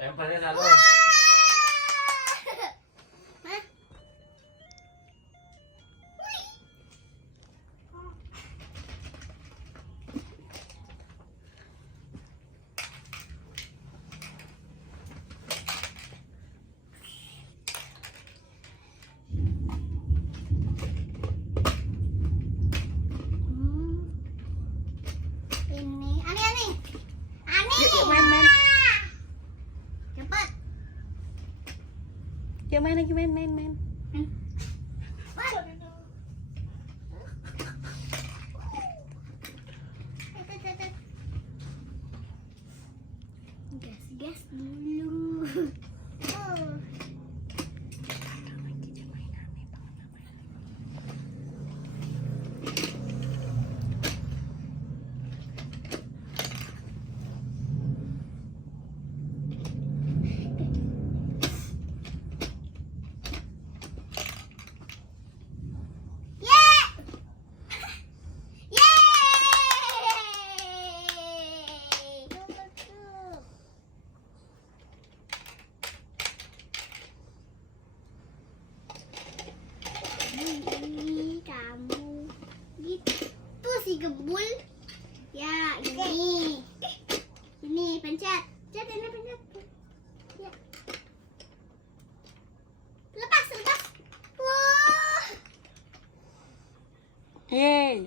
Lemparnya selalu. Ini Ani. Yuk main. Cepat. Yuk main lagi main. Gas dulu. Ini kamu gitu sih gebul. Ya ini pencet ini pencet ya. Lepas wah Yeay.